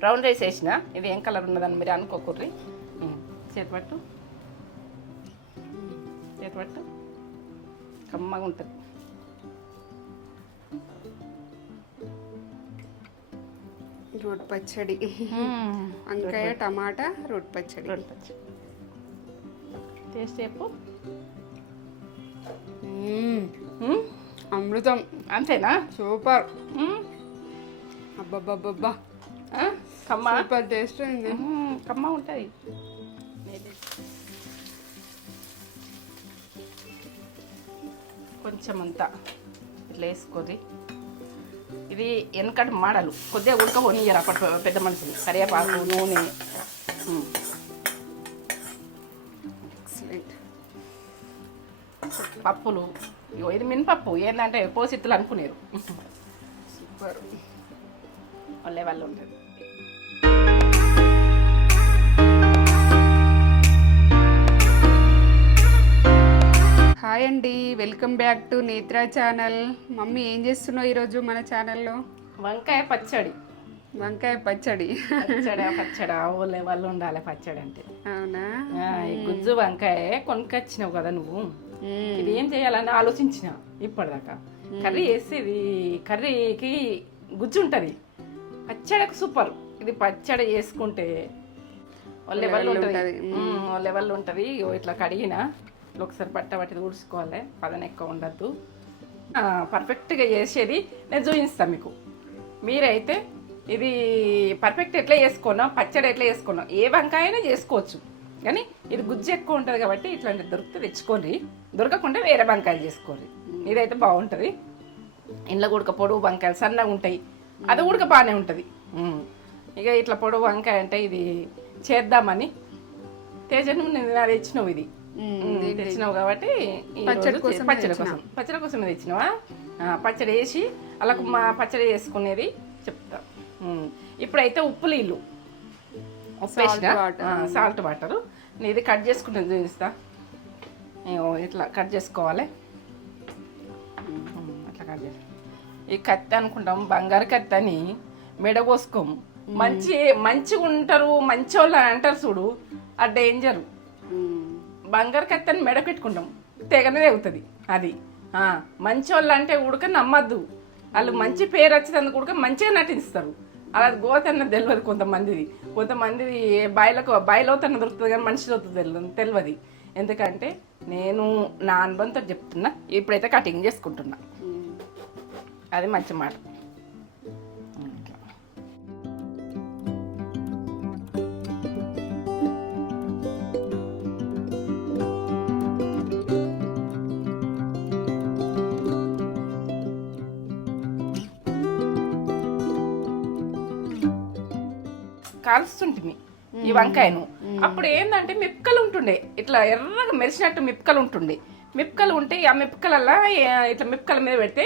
Brown rice వేసిన ఇది ఏం కలర్ ఉన్నదని మీరు అనుకోకూర్రి. చేతిపట్టు కమ్మగా ఉంటుంది. రోటి పచ్చడి, వంకాయ టమాటా రోటి పచ్చడి. టేస్ట్ చెప్పు. అమృతం. అంతేనా? సూపర్. అబ్బబ్బబ్బబ్బా, కమ్మ సూపర్ టేస్ట్ అయింది. కమ్మ ఉంటుంది. కొంచెం అంతా ఇట్లా వేసుకోది. ఇది వెనకటి మాడలు కొద్దిగా ఉడకపోనియ్యారు అప్పటి పెద్ద మనుషులు. కరివేపాకు, నూనె. ఎక్సలెంట్. పప్పులు ఇది మినపప్పు ఏంటంటే పోసిత్తులు అనుకునేరు. సూపర్. వాళ్ళే వాళ్ళు ఉంటుంది. హాయ్ అండి, welcome back to Netra channel. Mummy ఏం చేస్తున్నావు ఈరోజు మన ఛానల్లో? వంకాయ పచ్చడి. వంకాయ పచ్చడి. పచ్చడా వాళ్ళే వాళ్ళు ఉండాలి పచ్చడి అంటే. అవునా? ఈ గుజ్జు వంకాయ కొనుకొచ్చినావు కదా నువ్వు. ఇది ఏం చేయాలని ఆలోచించిన ఇప్పటిదాకా. కర్రీ వేసేది, కర్రీకి గుజ్జు ఉంటుంది, పచ్చడికి సూపర్. ఇది పచ్చడి చేసుకుంటే లెవెల్ ఉంటుంది. లెవెల్ ఉంటుంది. ఇట్లా కడిగిన ఒకసారి పట్టి ఊడ్చుకోవాలి, పదన ఎక్కువ ఉండద్దు. పర్ఫెక్ట్గా చేసేది నేను చూపిస్తాను మీకు. మీరైతే ఇది పర్ఫెక్ట్ ఎట్లా చేసుకున్నాం, పచ్చడి ఎట్లా చేసుకున్నాం, ఏ వంకాయ అయినా చేసుకోవచ్చు. కానీ ఇది గుజ్జు ఎక్కువ ఉంటుంది కాబట్టి ఇట్లాంటి దొరికితే తెచ్చుకోండి, దొరకకుండా వేరే వంకాయలు చేసుకోండి. ఇదైతే బాగుంటుంది. ఇంట్లో ఉడక పొడవు వంకాయలు సన్నగా ఉంటాయి, అది ఉడక బాగానే ఉంటుంది. ఇక ఇట్లా పొడవు వంకాయ అంటే ఇది చేద్దామని తేజను అది తెచ్చినావు. ఇది తెచ్చినావు కాబట్టి పచ్చడి కోసం తెచ్చినావా? పచ్చడి వేసి అలా మా పచ్చడి చేసుకునేది చెప్తా. ఇప్పుడైతే ఉప్పు నీళ్ళు, సాల్ట్ వాటరు. ఇది కట్ చేసుకుంటాను చూపిస్తా. ఇట్లా కట్ చేసుకోవాలి. అట్లా కట్ చేసి ఈ కత్తి అనుకుంటాం, బంగారు కత్తి అని మెడ కోసుకోము. మంచిగా ఉంటారు, మంచి వాళ్ళు అంటారు చూడు, ఆ డేంజరు. బంగారు కత్తి అని మెడ పెట్టుకుంటాం, తెగనే తెగుతుంది. అది మంచి వాళ్ళు అంటే ఉడక నమ్మద్దు. వాళ్ళు మంచి పేరు వచ్చేందుకు ఉడక మంచిగా నటిస్తారు. అలా గోతన్న తెలియదు కొంతమందిది బాయిలవుతన్న దొరుకుతుంది కానీ మనిషిలో తెలియదు. ఎందుకంటే నేను నా అనుభవంతో చెప్తున్నా. ఇప్పుడైతే కటింగ్ చేసుకుంటున్నా, అది మంచి మాట. కాల్స్తుంటిమి ఈ వంకాయను. అప్పుడు ఏంటంటే మిప్పకలు ఉంటుండే, ఇట్లా ఎర్రగా మెరిసినట్టు మిప్పకలు ఉంటుండే. మిప్పకలు ఉంటే ఆ మిప్పకలల్లా ఇట్లా మిప్పకల మీద పెడితే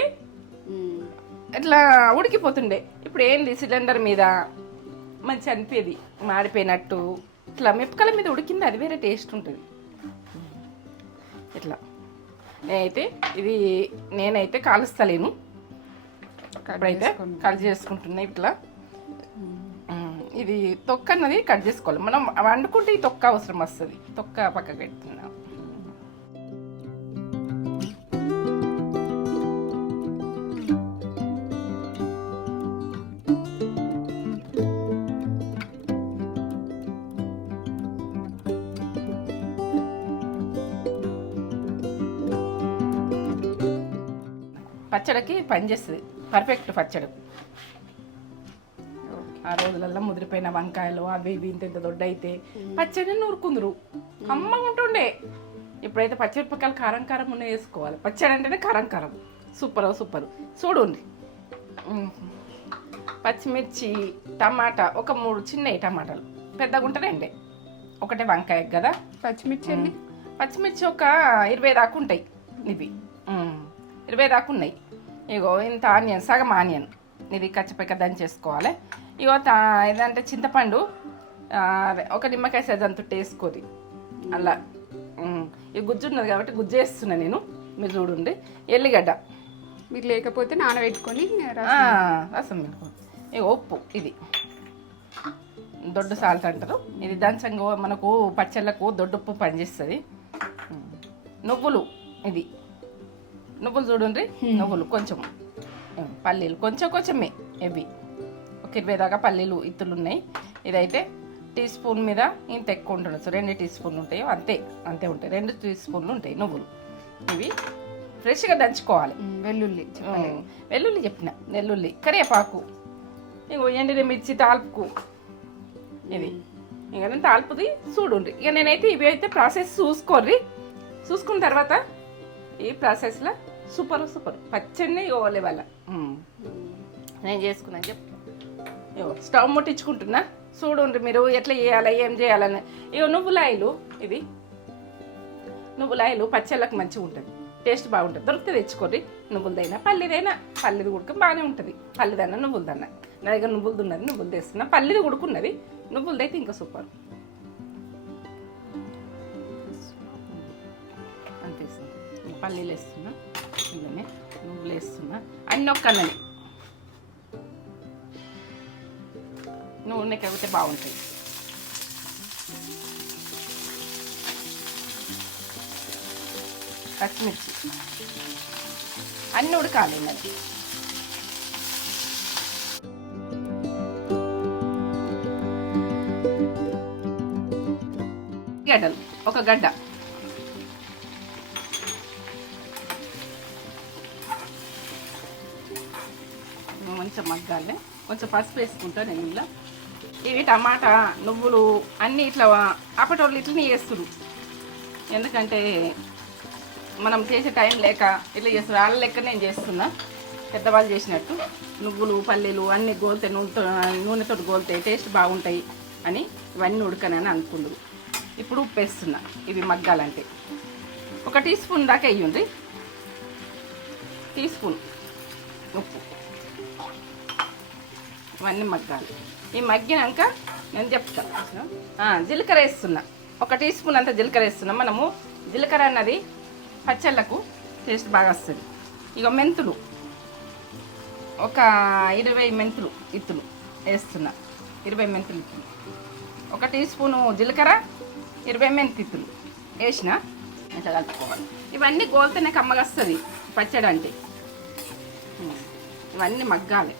ఇట్లా ఉడికిపోతుండే. ఇప్పుడు ఏంది సిలిండర్ మీద మంచి అనిపేది, మాడిపోయినట్టు. ఇట్లా మిప్పకల మీద ఉడికింది, అది వేరే టేస్ట్ ఉంటుంది. ఇట్లా నేనైతే కాలుస్తలేను. ఇప్పుడైతే కట్ చేసుకుంటున్నా. ఇట్లా ఇది తొక్క అన్నది కట్ చేసుకోవాలి. మనం వండుకుంటే ఈ తొక్క అవసరం వస్తుంది. తొక్క పక్కకు పెడుతున్నాం. పచ్చడికి పనిచేస్తుంది, పర్ఫెక్ట్ పచ్చడి. ఆ రోజులలో ముదిరిపోయిన వంకాయలు అవి ఇవి ఇంత దొడ్డ అయితే పచ్చడి నూరుకుందరు, అమ్మ ఉంటుండే. ఇప్పుడైతే పచ్చిమిరపకాయలు కారం కారం ఉన్న వేసుకోవాలి. పచ్చడి అంటేనే కారం కారం, సూపర్. చూడండి, పచ్చిమిర్చి, టమాటా, ఒక 3 చిన్నవి టమాటాలు, పెద్దగా ఉంటుందండి. ఒకటే వంకాయ కదా. పచ్చిమిర్చి ఒక 20 దాకా ఉంటాయి. ఇవి 20 దాకా ఉన్నాయి. ఇగో ఇంత ఆనియన్, సగం ఆనియన్ ఇది కచ్చపక్క దంచేసుకోవాలి. ఇగో ఏదంటే చింతపండు ఒక నిమ్మకాయ సైజ్ అంత వేసుకోది అలా. ఇది గుజ్జు ఉన్నది కాబట్టి గుజ్జు వేస్తున్నా నేను, మీరు చూడండి. ఎల్లిగడ్డ మీరు లేకపోతే నానబెట్టుకొని రసం పెట్టుకోండి. ఇక ఉప్పు, ఇది దొడ్డు సాల్ట్ అంటారు. ఇది దంచంగా మనకు పచ్చళ్ళకు దొడ్డుప్పు పనిచేస్తుంది. నువ్వులు, ఇది నువ్వులు చూడండి, నువ్వులు కొంచెం, పల్లీలు కొంచెమే, ఇవి ఒక 20 దాకా పల్లీలు ఇత్తులు ఉన్నాయి. ఇదైతే టీ స్పూన్ మీద ఇంత ఎక్కువ ఉండొచ్చు, 2 టీ స్పూన్లు ఉంటాయి, అంతే ఉంటాయి, 2 టీ స్పూన్లు ఉంటాయి నువ్వులు. ఇవి ఫ్రెష్గా దంచుకోవాలి. వెల్లుల్లి చెప్పిన, వెల్లుల్లి, కరివేపాకు, ఇగో ఎండిన మిర్చి తాల్పుకు, ఇది ఇక నేను తాల్పుది చూడండి. ఇక నేనైతే ఇవి అయితే ప్రాసెస్ చూసుకున్న తర్వాత ఈ ప్రాసెస్లో సూపర్ పచ్చడిని ఇవ్వాలి వాళ్ళ నేను చేసుకున్నాను చెప్తాను. స్టవ్ ముట్టించుకుంటున్నా చూడండి మీరు ఎట్లా చేయాలి, ఏం చేయాలని. ఇక నువ్వులాయలు, ఇది నువ్వులాయలు పచ్చళ్ళకు మంచిగా ఉంటుంది, టేస్ట్ బాగుంటుంది. దొరికితే తెచ్చుకోండి. నువ్వులదైనా పల్లిది ఉడక బాగానే ఉంటుంది. పల్లిదన్నా నువ్వులదన్నా, నా దగ్గర నువ్వులది ఉన్నది, నువ్వులు తెస్తున్నా. పల్లిది ఉడుకున్నది, నువ్వులదైతే ఇంకా సూపర్. అంతేస్తుంది. పల్లీలు వేస్తున్నా, ఇవన్నీ నువ్వులు వేస్తున్నా, అన్నీ ఒక్కన్నది. నూనె కలిపితే బాగుంటుంది. పచ్చిమిర్చి అన్నీ ఉడకాలి. మరి గడ్డలు, ఒక గడ్డ, మంచిగా మగ్గాలి. కొంచెం పసుపు వేసుకుంటా నేను ఇలా. ఇవి టమాటా, నువ్వులు అన్నీ ఇట్లా అప్పటోళ్ళు ఇట్లనే చేస్తున్నారు. ఎందుకంటే మనం చేసే టైం లేక ఇట్లా చేస్తున్నారు. వాళ్ళ లెక్క నేను చేస్తున్నా, పెద్దవాళ్ళు చేసినట్టు. నువ్వులు పల్లీలు అన్నీ గోలితే నూనెతో గోలితే టేస్ట్ బాగుంటాయి అని ఇవన్నీ ఉడకనని అనుకుందరు. ఇప్పుడు ఉప్పు వేస్తున్నా, ఇవి మగ్గాలంటే 1 టీ స్పూన్ దాకా వేయండి. టీ స్పూన్ ఉప్పు, ఇవన్నీ మగ్గాలి. ఈ మగ్గినాక నేను చెప్తాను. జీలకర్ర వేస్తున్నా, 1 టీ స్పూన్ అంతా జీలకర్ర వేస్తున్నా. మనము జీలకర్ర అన్నది పచ్చళ్ళకు టేస్ట్ బాగా వస్తుంది. ఇక మెంతులు, ఒక 20 మెంతులు ఇత్తులు వేస్తున్నా. 20 మెంతులు ఇత్తులు, 1 టీ స్పూను జీలకర్ర, 20 మెంతి ఇత్తులు వేసిన. ఇట్లా కలుపుకోవాలి. ఇవన్నీ గోలితేనే కమ్మగా వస్తుంది పచ్చడి అంటే. ఇవన్నీ మగ్గాలి.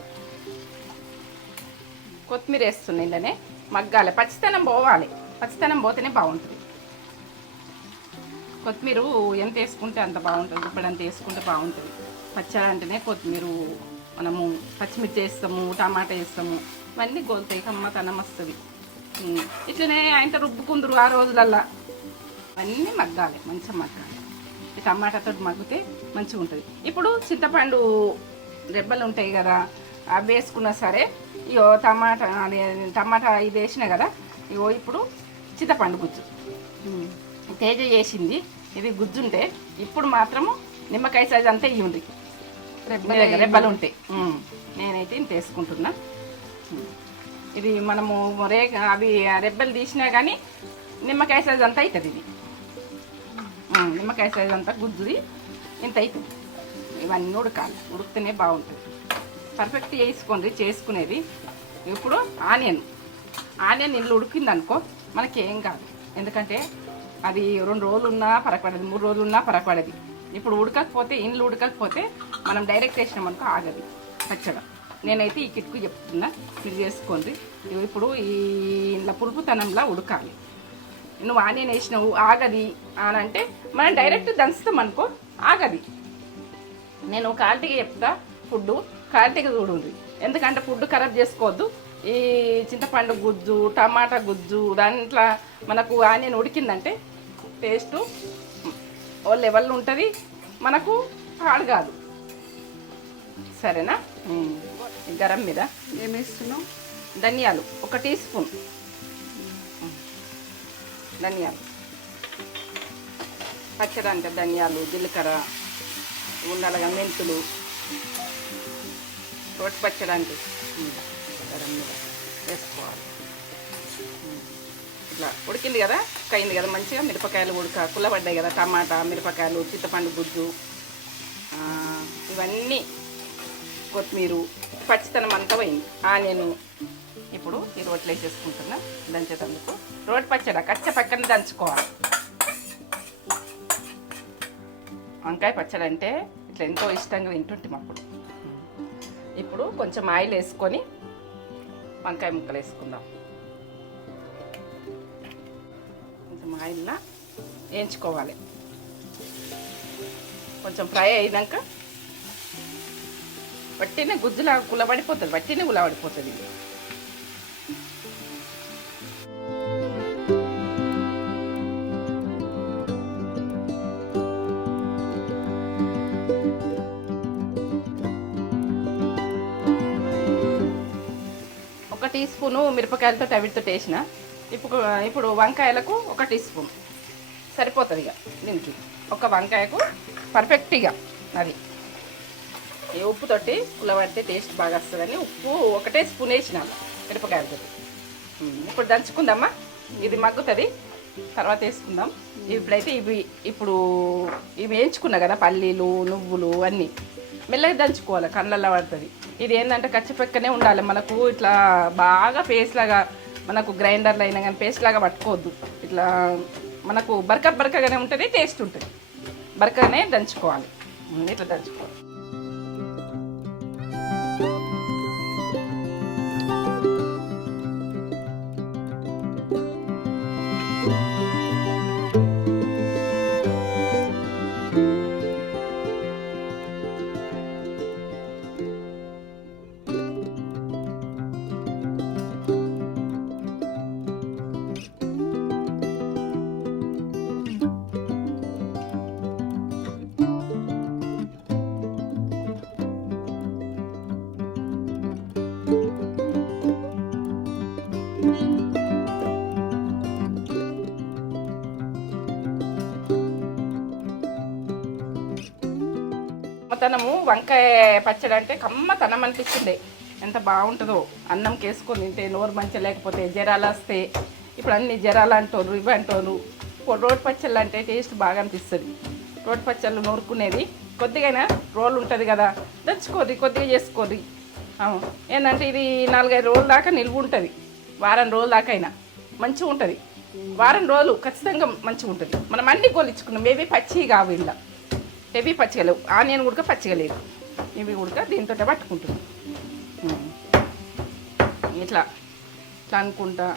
కొత్తిమీర వేస్తున్నాయి, ఇలానే మగ్గాలి. పచ్చితనం పోవాలి, పచ్చితనం పోతేనే బాగుంటుంది. కొత్తిమీర ఎంత వేసుకుంటే అంత బాగుంటుంది. ఇప్పుడు అంత వేసుకుంటే బాగుంటుంది. పచ్చడి అంటేనే కొత్తిమీర, మనము పచ్చిమిర్చి వేస్తాము, టమాటా వేస్తాము, ఇవన్నీ గోలుతాయి, కమ్మతనం వస్తుంది. ఇట్లనే ఆయన రుబ్బుకుందరు ఆ రోజులల్లా. ఇవన్నీ మగ్గాలి, మంచిగా మగ్గాలి. ఈ టమాటాతో మగ్గితే మంచిగా ఉంటుంది. ఇప్పుడు చింతపండు రెబ్బలు ఉంటాయి కదా, అవి వేసుకున్నా సరే. ఇగో టమాటా ఇది వేసిన కదా. ఇగో ఇప్పుడు చింతపండు గుజ్జు తేజ చేసింది. ఇది గుజ్జుంటే ఇప్పుడు మాత్రము నిమ్మకాయ సైజ్ అంతా ఇవ్వండి. రెబ్బలు ఉంటాయి. నేనైతే ఇంత వేసుకుంటున్నా. ఇది మనము అవి రెబ్బలు తీసినా కానీ నిమ్మకాయ సైజ్ అంతా అవుతుంది. ఇది నిమ్మకాయ సైజ్ అంతా గుజ్జుది ఇంత అవుతుంది. ఇవన్నీ ఉడకాలి, ఉడికితేనే బాగుంటుంది. పర్ఫెక్ట్ వేసుకోండి చేసుకునేది. ఇప్పుడు ఆనియన్ ఇల్లు ఉడికిందనుకో మనకేం కాదు. ఎందుకంటే అది 2 రోజులు ఉన్నా పరకపడదు, 3 రోజులు ఉన్నా పరకపడదు. ఇప్పుడు ఇండ్లు ఉడకకపోతే మనం డైరెక్ట్ వేసినామనుకో ఆగది పచ్చడి. నేనైతే ఈ కిట్కు చెప్తున్నా, ఇది చేసుకోండి. ఇప్పుడు ఈ ఇంట్లో పులుపుతనంలా ఉడకాలి. నువ్వు ఆనియన్ వేసినావు ఆగది అని అంటే మనం డైరెక్ట్ దంచుతాం అనుకో ఆగది. నేను క్వాలిటీగా చెప్తా, ఫుడ్ క్వాలిటీగా చూడండి. ఎందుకంటే ఫుడ్ ఖరాబ్ చేసుకోవద్దు. ఈ చింతపండు గుజ్జు, టమాటా గుజ్జు దాంట్లో మనకు ఆనియన్ ఉడికిందంటే టేస్ట్ ఓ లెవెల్ ఉంటుంది, మనకు హార్డ్ కాదు. సరేనా? గరం మీద ఏమేస్తున్నావు? ధనియాలు 1 టీ స్పూన్ ధనియాలు. పచ్చడి అంటే ధనియాలు, జీలకర్ర, ఉండాలగా మెంతులు, రోటి పచ్చడి అంటే గరం మీద వేసుకోవాలి. ఇట్లా ఉడికింది కదా, అయింది కదా మంచిగా. మిరపకాయలు కుల్లబడ్డాయి కదా, టమాటా, మిరపకాయలు, చింతపండు గుజ్జు, ఇవన్నీ కొత్తిమీర, పచ్చితనం అంతా పోయింది. ఆనియన్ ఇప్పుడు ఈ రోట్లు వేసేసుకుంటున్నా దంచేటందుకు. రోటి పచ్చడి కచ్చ పక్కన దంచుకోవాలి. వంకాయ పచ్చడి అంటే ఇట్లా ఎంతో ఇష్టంగా తింటుంటాం అప్పుడు. ఇప్పుడు కొంచెం ఆయిల్ వేసుకొని వంకాయ ముక్కలు వేసుకుందాం. కొంచెం ఆయిల్న వేయించుకోవాలి. కొంచెం ఫ్రై అయినాక వట్టినే గుజ్జులా గులబడిపోతుంది, వట్టినే గులబడిపోతుంది. ఒక టీ స్పూను మిరపకాయలతో అవిటితో వేసిన. ఇప్పుడు వంకాయలకు 1 టీ స్పూన్ సరిపోతుంది. ఇక దీనికి ఒక వంకాయకు పర్ఫెక్ట్గా అది ఈ ఉప్పుతోటి ఉల్లబడితే టేస్ట్ బాగా వస్తుందని ఉప్పు 1 స్పూన్ వేసిన మిరపకాయలతో. ఇప్పుడు దంచుకుందామా, ఇది మగ్గుతుంది, తర్వాత వేసుకుందాం. ఇప్పుడైతే ఇప్పుడు వేయించుకున్నా కదా పల్లీలు నువ్వులు అన్నీ మెల్లగా దంచుకోవాలి, కళ్ళల్లో పడుతుంది. ఇది ఏంటంటే కచ్చిపెక్కనే ఉండాలి మనకు. ఇట్లా బాగా పేస్ట్ లాగా మనకు గ్రైండర్లో అయినా కానీ పేస్ట్ లాగా పట్టుకోవద్దు. ఇట్లా మనకు బరకగానే ఉంటుంది, టేస్ట్ ఉంటుంది. బరకగానే దంచుకోవాలి, ఇట్లా దంచుకోవాలి. కమ్మతనము వంకాయ పచ్చడి అంటే కమ్మతనం అనిపిస్తుంది. ఎంత బాగుంటుందో అన్నంకి వేసుకొని తింటే. నోరు మంచిగా లేకపోతే జ్వరాలు వస్తే, ఇప్పుడు అన్ని జ్వరాలు అంటోరు ఇవి అంటోరు. రోటి పచ్చళ్ళు అంటే టేస్ట్ బాగా అనిపిస్తుంది. రోటి పచ్చళ్ళు నూరుకునేది కొద్దిగా రోలు ఉంటుంది కదా, దంచుకోరి కొద్దిగా చేసుకోరి. ఏంటంటే ఇది 4-5 రోజుల దాకా నిల్వ ఉంటుంది. వారం రోజుల దాకా అయినా మంచిగా ఉంటుంది. వారం రోజులు ఖచ్చితంగా మంచిగా ఉంటుంది. మనం అన్ని గోలించుకున్నాం. మేబీ పచ్చి కావు, ఇలా హెవీ పచ్చిగా లేవు. ఆనియన్ ఉడక పచ్చిగా లేదు, ఇవి ఉడక దీంతో పట్టుకుంటున్నాం. ఇట్లా ఇట్లా అనుకుంటా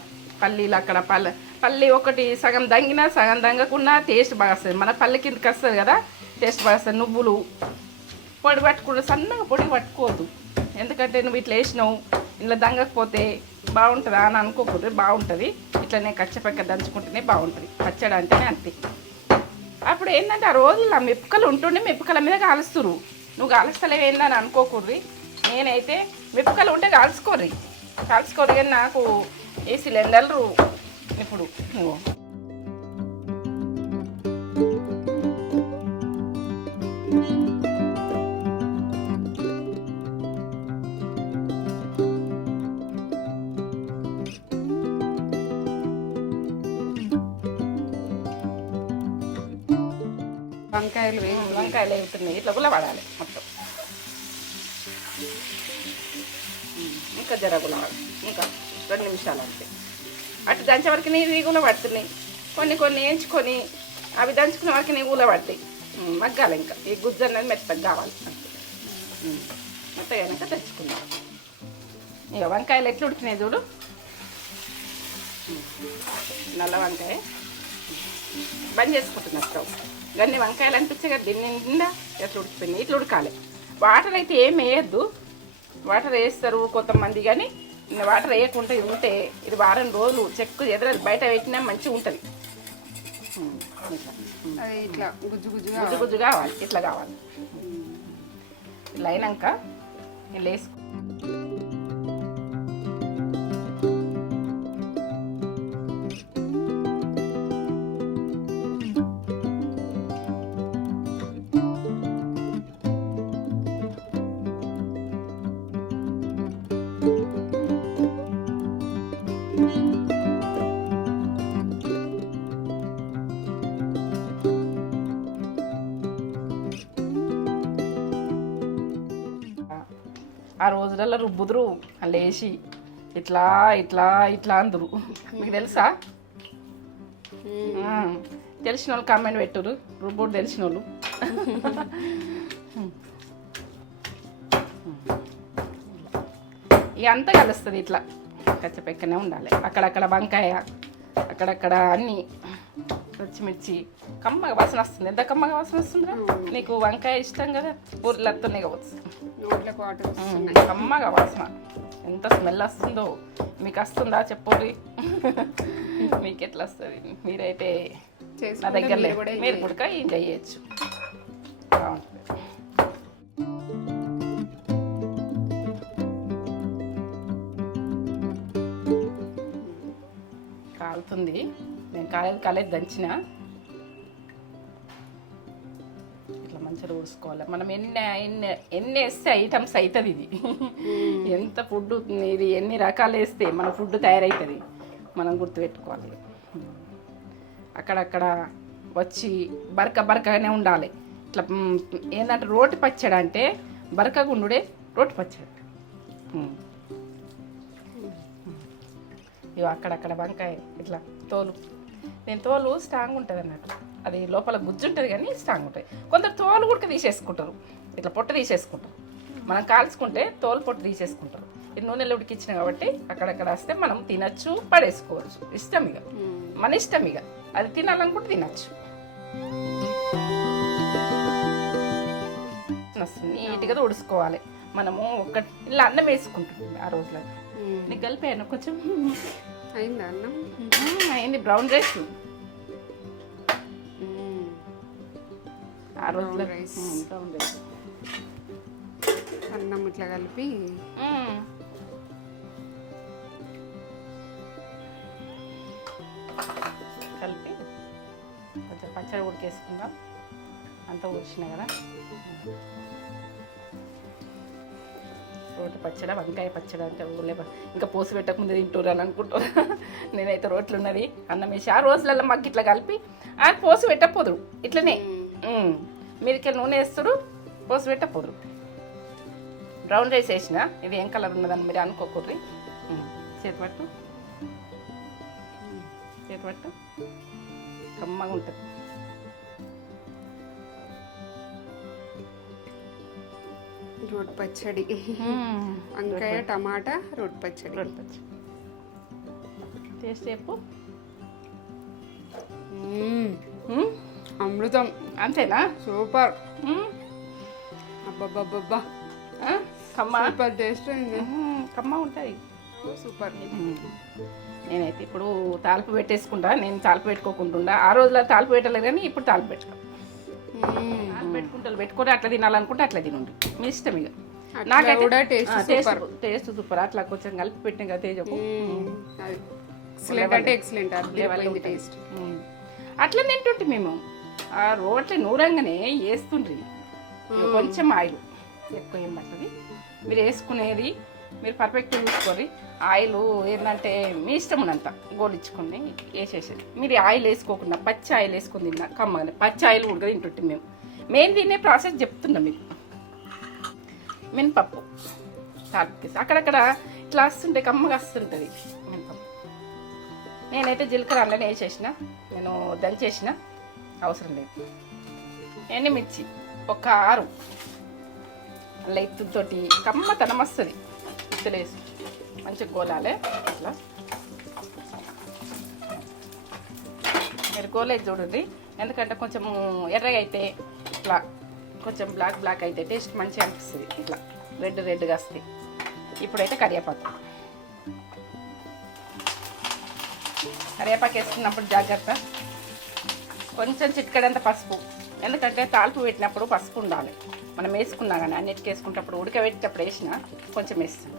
పల్లీలు అక్కడ పల్లి ఒకటి సగం దంగినా సగం దంగకున్నా టేస్ట్ బాగా వస్తుంది. మన పల్లి కిందకి వస్తుంది కదా, టేస్ట్ బాగా వస్తుంది. నువ్వులు పొడి పట్టుకుంటా, సన్నగా పొడి పట్టుకోవద్దు. ఎందుకంటే నువ్వు ఇట్లా వేసినావు ఇలా దంగకపోతే బాగుంటుందా అని అనుకోకూడదు. బాగుంటుంది ఇట్లనే కచ్చపక్క దంచుకుంటేనే బాగుంటుంది. పచ్చడి అంటేనే అంతే. అప్పుడు ఏంటంటే ఆ రోజుల్లో మిప్పకలు ఉంటుండే, మిప్పకల మీద కాలుస్తురు. నువ్వు కాలుస్తలేవు ఏందని అనుకోకూర్రి. నేనైతే మిప్పకలు ఉంటే కాల్చుకోర్రి కానీ నాకు ఈ సిలిండర్లు ఇప్పుడు నువ్వు వంకాయలు వేగుతున్నాయి. ఇట్లా గుల్ల పడాలి మొత్తం. ఇంకా జర గుల్ల పడాలి, ఇంకా 2 నిమిషాలు అంతే. అటు దంచే వరకు నీరు గుల్ల పడుతున్నాయి. కొన్ని వేయించుకొని అవి దంచుకునే వరకు నీ గుల్ల పడతాయి. మగ్గాలి ఇంకా. ఈ గుజ్జు అనేది మెత్తగా కావాలి అంతే. మెత్తగా అయినాక తెచ్చుకుందాం. ఇక వంకాయలు ఎట్లు ఉడికినాయి చూడు. నల్ల వంకాయ బంద్ చేసుకుంటున్నా స్టవ్. ఇవన్నీ వంకాయలు అనిపించే కదా దీన్ని నిండా ఎట్లా ఉడికిపోయినాయి. ఇట్లా ఉడకాలి. వాటర్ అయితే ఏం వేయద్దు. వాటర్ వేస్తారు కొంతమంది, కానీ వాటర్ వేయకుండా ఉంటే ఇది వారం రోజులు చెక్కు ఎదురు బయట పెట్టినా మంచిగా ఉంటుంది. ఇట్లా గుజ్జు కావాలి, ఇట్లా కావాలి. ఇట్లా అయినాక ఇలా వేసుకో. ఆ రోజులలో రుబ్బుదురు అలా వేసి ఇట్లా ఇట్లా ఇట్లా అందరు మీకు తెలుసా? తెలిసిన వాళ్ళు కామెంట్ పెట్టురు, రుబ్బోడు తెలిసిన వాళ్ళు. ఇక అంతా కలుస్తుంది ఇట్లా కచ్చపెక్కనే ఉండాలి. అక్కడక్కడ వంకాయ, అక్కడక్కడ అన్నీ పచ్చిమిర్చి కమ్మగా వాసన వస్తుంది. ఎంత కమ్మగా వాసన వస్తుందా? నీకు వంకాయ ఇష్టం కదా, ఊర్లతోనే కావచ్చు. కమ్మగా వాసన ఎంత స్మెల్ వస్తుందో మీకు వస్తుందా చెప్పండి. మీకు ఎట్లా వస్తుంది? మీరైతే నా దగ్గర మీరు కూడా ఎంజాయ్ చేయొచ్చు. బాగుంటుంది. కాలుతుంది. నేను కాలేదు దంచిన ఇట్లా మంచిగా ఊసుకోవాలి. మనం ఎన్ని వేస్తే ఐటమ్స్ అవుతుంది. ఇది ఎంత ఫుడ్ ఇది ఎన్ని రకాలు వేస్తే మన ఫుడ్ తయారవుతుంది, మనం గుర్తుపెట్టుకోవాలి. అక్కడక్కడ వచ్చి బరకగానే ఉండాలి. ఇట్లా ఏంటంటే రోటి పచ్చడి అంటే బరకగా ఉండుడే రోటి పచ్చడి. ఇవి అక్కడక్కడ వంకాయ ఇట్లా తోలు, నేను తోలు స్ట్రాంగ్ ఉంటుంది అన్నట్టు. అది లోపల గుజ్జు ఉంటుంది కానీ స్ట్రాంగ్ ఉంటుంది. కొందరు తోలు కూడా తీసేసుకుంటారు, ఇట్లా పొట్ట తీసేసుకుంటారు. మనం కాల్చుకుంటే తోలు పొట్టు తీసేసుకుంటారు. ఇది నూనెలో ఉడికించిన కాబట్టి అక్కడక్కడ వస్తే మనం తినచ్చు, పడేసుకోవచ్చు. ఇష్టం ఇక మన ఇష్టం. ఇక అది తినాలనుకుంటే తినచ్చు. నీట్గా ఉడుచుకోవాలి. మనము ఇలా అన్నం వేసుకుంటుంది ఆ రోజులో. నీకు కలిపాను కొంచెం అయిందా అన్నం? అయింది. బ్రౌన్ రైస్ ఆ రోజులో బ్రౌన్ రైస్ అన్నం ఇట్లా కలిపి కొంచెం పచ్చడి ఉడికేసుకుందాం. అంతా ఉడిచిన కదా. రోటి పచ్చడి, వంకాయ పచ్చడి అంటే ఊళ్ళే ఇంకా పోసి పెట్టకముందు తింటారు అని అనుకుంటారు. నేనైతే రోట్లు ఉన్నది అన్నం వేసి ఆ రోజులలో మాకు ఇట్లా కలిపి పోసి పెట్టకపోదురు. ఇట్లనే మీరికెళ్ళి నూనె వేస్తుడు, పోసి పెట్టకపోదురు. బ్రౌన్ రైస్ వేసిన ఇది ఏం కలర్ ఉన్నదని మీరు అనుకోకూర్రి. చేతిపట్టు కమ్మగా ఉంటుంది. రోటి పచ్చడి, వంకాయ టమాటా రోటి పచ్చడి. టేస్ట్ చెప్పు. అమృతం. అంతేనా? సూపర్. అబ్బబ్బబ్బబ్బా, సూపర్ టేస్ట్ అయింది. కమ్మ ఉంటుంది. సూపర్. నేనైతే ఇప్పుడు తాలింపు పెట్టేసుకుంటా. నేను తాలింపు పెట్టుకోకుండా ఆ రోజులో తాలింపు పెట్టలేదు కానీ ఇప్పుడు తాలింపు పెట్టుకో. పెట్టుకుంటే అట్లా తినాలనుకుంటే అట్లా తినండి, మీ ఇష్టం. ఇక నాకైతే టేస్ట్ సూపర్. అట్లా కొంచెం కలిపి పెట్టిన కదా తేజకు టేస్ట్. అట్లా తింటుంటే మేము ఆ రోట్ల నూరంగానే వేస్తుండ్రి. కొంచెం ఆయిల్ ఎక్కువ ఏం పడుతుంది. మీరు వేసుకునేది మీరు పర్ఫెక్ట్గా చూసుకోండి. ఆయిల్ ఏంటంటే మీ ఇష్టం ఉన్నంత గోలిచ్చుకొని వేసేసేది. మీరు ఆయిల్ వేసుకోకుండా పచ్చి ఆయిల్ వేసుకొని తిన్నా కమ్మగానే. పచ్చి ఆయిల్ ఉడక తింటుంటే మేము తినే ప్రాసెస్ చెప్తున్నాం మీకు. మినపప్పు తాలింపు అక్కడక్కడ ఇట్లా వస్తుంటే కమ్మగా వస్తుంటుంది మినపప్పు. నేనైతే జీలకర్ర అందులోనే వేసేసిన, నేను దంచేసిన అవసరం లేదు. ఎండుమిర్చి ఒక 6 అలా ఎత్తుతోటి కమ్మతనం వస్తుంది. ఇత్తులేసి మంచిగా గోలాలి. ఇట్లా మీరు గోలేది చూడండి. ఎందుకంటే కొంచెం ఎర్రగా అయితే ఇట్లా కొంచెం బ్లాక్ అయితే టేస్ట్ మంచిగా అనిపిస్తుంది. ఇట్లా రెడ్గా వస్తుంది. ఇప్పుడైతే కరివేపాకు వేసుకున్నప్పుడు జాగ్రత్త. కొంచెం చిటికెడంత పసుపు. ఎందుకంటే తాలింపు పెట్టినప్పుడు పసుపు ఉండాలి. మనం వేసుకున్నా కానీ అన్నిటికి వేసుకున్నప్పుడు ఉడకబెట్టేటప్పుడు వేసినా కొంచెం వేస్తాం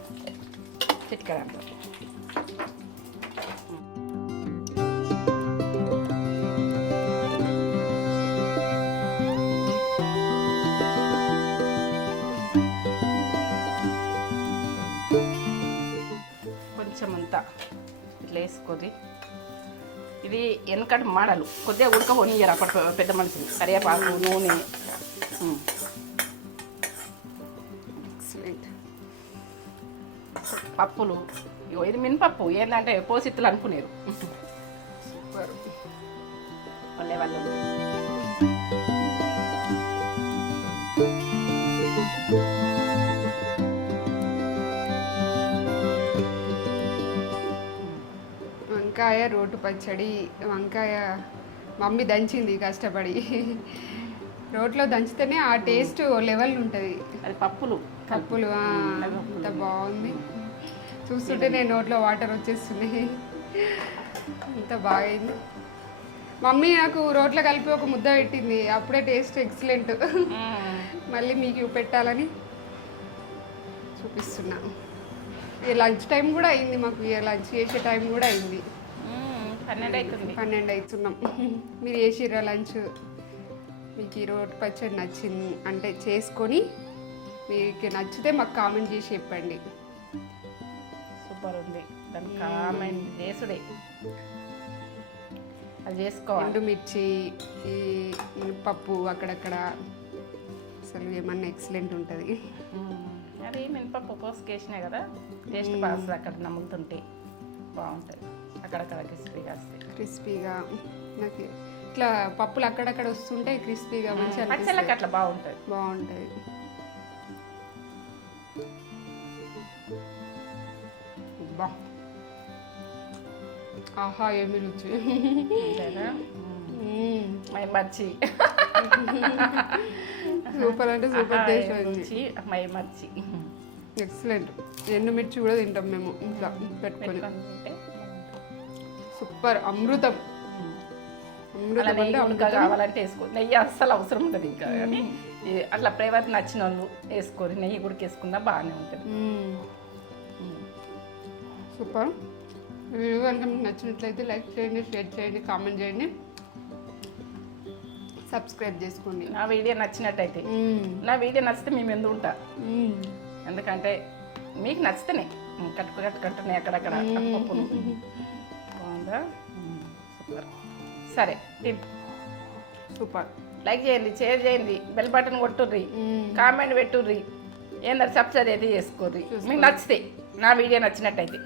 చిటికెడంత. కొంచెం అంతా ఇట్లా వేసుకొని ఇది వెనకటి మాడలు కొద్దిగా ఉడకపోనియ్యారు అప్పటి పెద్ద మనుషులు. కరివేపాకు నూనె పప్పులు ఇగో ఇది మినపప్పు ఏంటంటే పోసిత్తులు అనుకునేది సూపర్. వాళ్ళే వాళ్ళు వంకాయ రోటు పచ్చడి. వంకాయ మమ్మీ దంచింది కష్టపడి. రోట్లో దంచితేనే ఆ టేస్ట్ లెవెల్ ఉంటుంది. అది పప్పులు కప్పులు అంత బాగుంది. చూస్తుంటే నేను నోట్లో వాటర్ వచ్చేస్తున్నాయి. అంత బాగైంది. మమ్మీ నాకు రోట్లో కలిపి ఒక ముద్ద పెట్టింది, అప్పుడే టేస్ట్ ఎక్సలెంట్. మళ్ళీ మీకు పెట్టాలని చూపిస్తున్నా. ఇక లంచ్ టైం కూడా అయింది మాకు. ఇక లంచ్ చేసే టైం కూడా అయింది. 12 అవుతున్నాం. మీరు చేసిర్రా లంచ్? మీకు ఈ రోటి పచ్చడి నచ్చింది అంటే చేసుకొని మీకు నచ్చితే మాకు కామెంట్ చేసి చెప్పండి. సూపర్ ఉంది. దాని కామెంట్ చేసుడే అది చేసుకోవాలి. ఎండుమిర్చి, ఈ పప్పు అక్కడక్కడ అసలు ఏమన్నా ఎక్సలెంట్ ఉంటుంది. అది మినపప్పు పోసుకేసినా కదా, టేస్ట్ బాగా అక్కడ నమ్ముతుంటే బాగుంటుంది. అక్కడక్కడ క్రిస్పీగా వస్తాయి. క్రిస్పీగా నాకు ఇట్లా పప్పులు అక్కడక్కడ వస్తుంటే క్రిస్పీగా మంచిగా పచ్చళ్ళకి అట్లా బాగుంటుంది. బాగుంటుంది. బా ఆహా ఏమి రుచి. మర్చి సూపర్ అంటే సూపర్ టేస్ట్ రుచి మర్చి ఎక్సలెంట్. ఎండుమిర్చి కూడా తింటాం మేము ఇంట్లో పెట్టుకొని. సూపర్ అమృతం. కావాలంటే వేసుకో. నెయ్యి అస్సలు అవసరం ఉంటుంది ఇంకా. కానీ అట్లా ఫ్లేవర్ నచ్చిన వాళ్ళు వేసుకోరు. నెయ్యి కూడా వేసుకున్నా బాగానే ఉంటుంది. సూపర్. వీడియో కనుక మీకు నచ్చినట్లయితే లైక్ చేయండి, షేర్ చేయండి, కామెంట్ చేయండి, సబ్స్క్రైబ్ చేసుకోండి. నా వీడియో నచ్చినట్టయితే. నా వీడియో నచ్చితే మేము ఎందుకు ఉంటా. ఎందుకంటే మీకు నచ్చితేనే కట్టుకుంటున్నాయి అక్కడక్కడ బాగుందా. సూపర్. సరే సూపర్. లైక్ చేయండి, షేర్ చేయండి, బెల్ బటన్ కొట్టుర్రి, కామెంట్ పెట్టుర్రి, ఏంటంటే సబ్స్క్రైబ్ అయితే చేసుకోర్రి మీకు నచ్చితే, నా వీడియో నచ్చినట్టయితే.